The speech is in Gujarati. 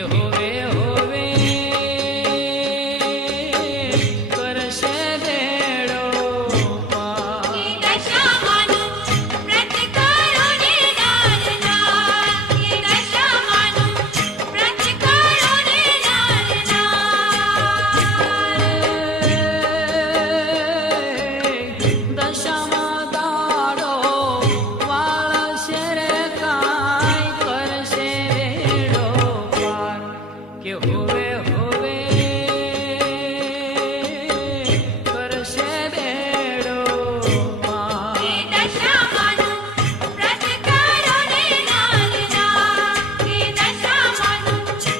હોવે હોવે કરશે રેડો પાર. દશામાનું વ્રત કરો ને નારના, દશામાનું વ્રત કરો ને નારના. દશામાં દાડો વાળશે રે કાંઈ કરશે રેડો પાર. કે